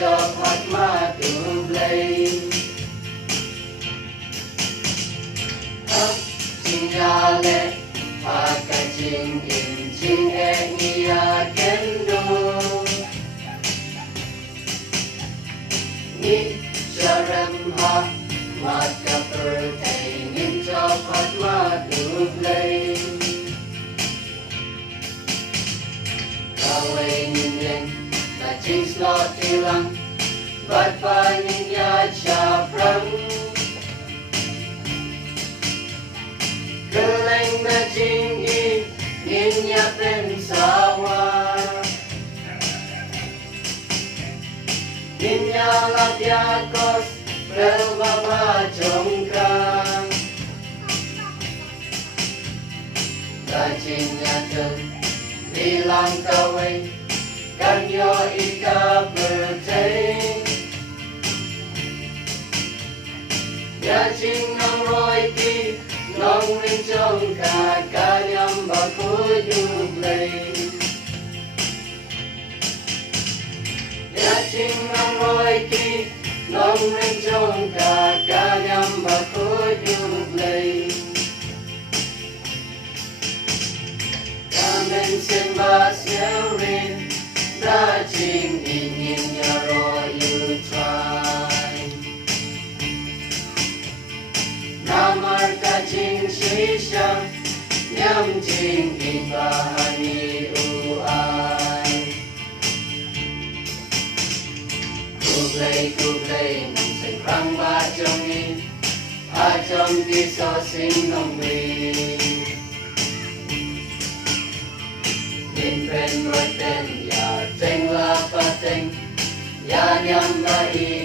cho thoát ma từ lấy ấp chính nhà lệ và cả chính in chính e nia kendo ni cho rem ha maka pertain cho thoát ma từ lấy Kaway ninyen na ching slot tilang Ba't pa niya siya prang Galing na ching i niya pensawa Niya labyakos Bel baba jongkang Daching niya tel bilang kaway kanyo ika-pertain Yaching ng roy ki nong rin chong ka kanyang bakuyuglay Yaching ng roy ki nong rin chong ka kanyang bakuyuglay Kamen simbas rin Daching ingin niya you try Namar ka jing shisha Nyam jing ibahani uay Kublay nang sengkrang ba chong in A chong di so sing nong win In pen rồi tên ya tên la pa tên ya nham la i